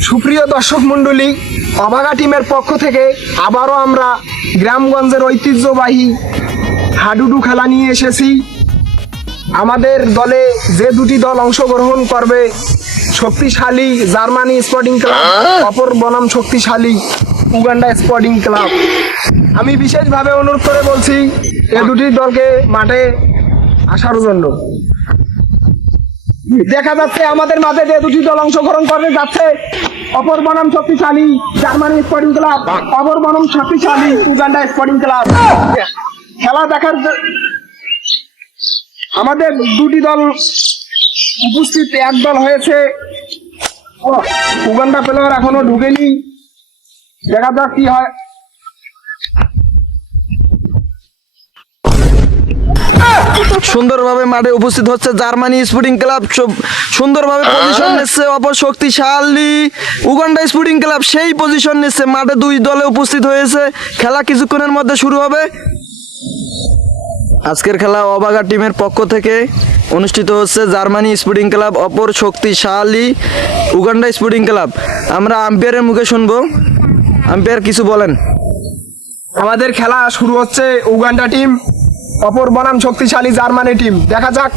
সুপ্রিয় দর্শক মণ্ডলী, অবাগা টিমের পক্ষ থেকে আবারও আমরা গ্রামগঞ্জের ঐতিহ্যবাহী হাডুডু খেলা নিয়ে এসেছি। আমাদের দলে যে দুটি দল অংশগ্রহণ করবে, শক্তিশালী জার্মানি স্পোর্টিং ক্লাব, অপর বনাম শক্তিশালী উগান্ডা স্পোর্টিং ক্লাব। আমি বিশেষভাবে অনুরোধ করে বলছি, এ দুটি দলকে মাঠে আসার জন্য। দেখা যাচ্ছে আমাদের মাঝে যে দুটি দল অংশগ্রহণ করতে যাচ্ছে। অপর বনাম শক্তিশালী, জার্মানি স্পোর্টিং ক্লাব অপর বনাম শক্তিশালী, উগান্ডা স্পোর্টিং ক্লাব খেলা দেখার আমাদের দুটি দল উপস্থিত, এক দল হয়েছে। উগান্ডা প্লেয়ার এখনও ঢুকেনি। দেখা যাক কি হয়। সুন্দরভাবে মাঠে উপস্থিত হচ্ছে জার্মানি স্পোর্টিং ক্লাব। সুন্দরভাবে পজিশন নিচ্ছে অপর শক্তিশালী উগান্ডা স্পোর্টিং ক্লাব সেই পজিশন নিচ্ছে। মাঠে দুই দলে উপস্থিত হয়েছে। খেলা কিছুক্ষণের মধ্যে শুরু হবে। আজকের খেলা অবাগা টিমের পক্ষ থেকে অনুষ্ঠিত হচ্ছে জার্মানি স্পোর্টিং ক্লাব অপর শক্তিশালী উগান্ডা স্পোর্টিং ক্লাব। আমরা আম্পায়ারের মুখে শুনব। আম্পায়ার কিছু বলেন। আমাদের খেলা শুরু হচ্ছে উগান্ডা টিম। অপর বনাম শক্তিশালী জার্মানি টিম দেখা যাক।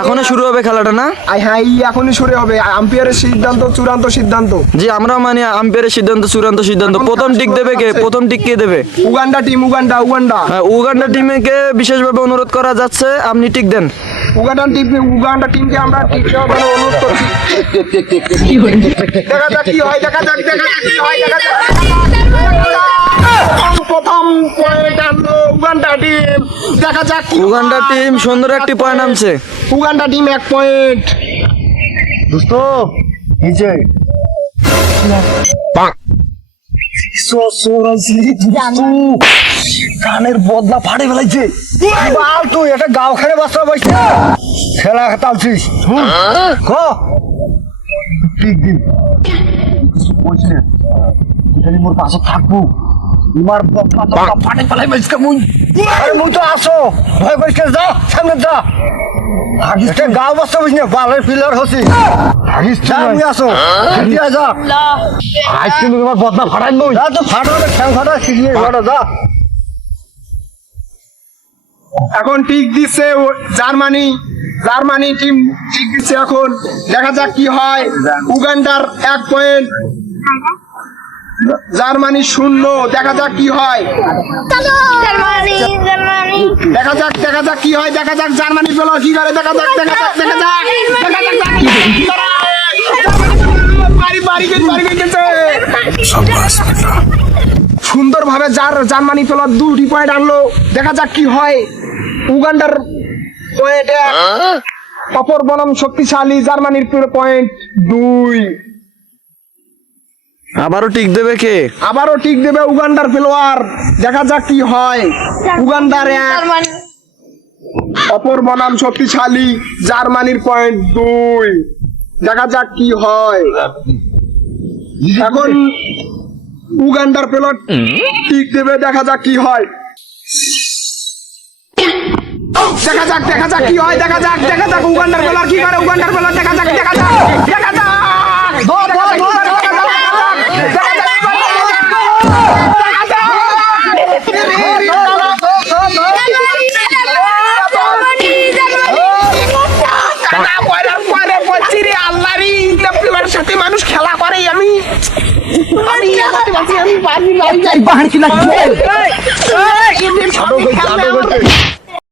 এখনও শুরু হবে খেলাটা না? আই হ্যাঁ এই এখনই শুরু হবে। আম্পায়ারের সিদ্ধান্ত চূড়ান্ত সিদ্ধান্ত। জি আমরা মানে আম্পায়ারের সিদ্ধান্ত চূড়ান্ত সিদ্ধান্ত। প্রথম টিক দেবে কে? প্রথম টিক কে দেবে? Uganda team Uganda Uganda. হ্যাঁ, উগান্ডা টিমকে বিশেষভাবে অনুরোধ করা যাচ্ছে আপনি টিক দেন। উগান্ডা টিম উগান্ডা টিমকে আমরা ঠিক দেওয়ার জন্য অনুরোধ করছি। দেখা যাক কি হয় দেখা যাক দেখা যাক কি হয় দেখা যাক। দেখা যাক উগান্ডা টিম সুন্দর একটি পয়েন্ট আনছে উগান্ডা টিম এক পয়েন্ট দোস্ত নিচে। কানের বদলা ফাটে ফেলাইছে। বাল তুই একটা গাও খেলে বাচ্চা বসছে খেলা তালছিস ঠিক দিন। বলছি না। মোর পাশে থাকব। তোমার বদলা ফাটে ফেলাই বসছে মুই। আরে মুই তো আসো। ভয় যা সামনে যা। একটা গাও বাচ্চা বসি না বালের পিলার হসি যা মুই আসো। দিয়া যা। আজ কিন্তু তোমার বদলা ফাটাই নই যা তো ফাটাবে ঠ্যাং ফাটা শিখিয়ে ফাটা যা। এখন টিক দিচ্ছে ও- জার্মানি। জার্মানি টিম টিক দিচ্ছে এখন। দেখা যাক কি হয়। উগান্ডার এক পয়েন্ট জার্মানি শূন্য। দেখা যাক কি হয়। দেখা যাক দেখা যাক কি হয় দেখা যাক জার্মানি পেল কি করে দেখা যাক দেখা যাক দেখা যাক গেছে সুন্দরভাবে যার জার্মানি পেল দুটি পয়েন্ট আনলো। দেখা যাক কি হয়। উগান্ডার পয়েন্ট অপর বনাম শক্তিশালী জার্মানির পয়েন্ট দুই। আবারও টিক দেবে কে? আবারও টিক দেবে উগান্ডার প্লেয়ার দেখা যাক কি হয়। উগান্ডার এক। অপর বনাম শক্তিশালী জার্মানির পয়েন্ট দুই। দেখা যাক কি হয়। এখন উগান্ডার পেলট টিক দেবে দেখা যাক কি হয়। দেখা যাক দেখা যাক কি হয় দেখা যাক দেখা যাক উগান্ডার পেলার কি করে উগান্ডার পেলার দেখা যাক দেখা যাক দেখা যাক। আমি এলাকাতে বাঁচি আমি বাড়ি বাড়ি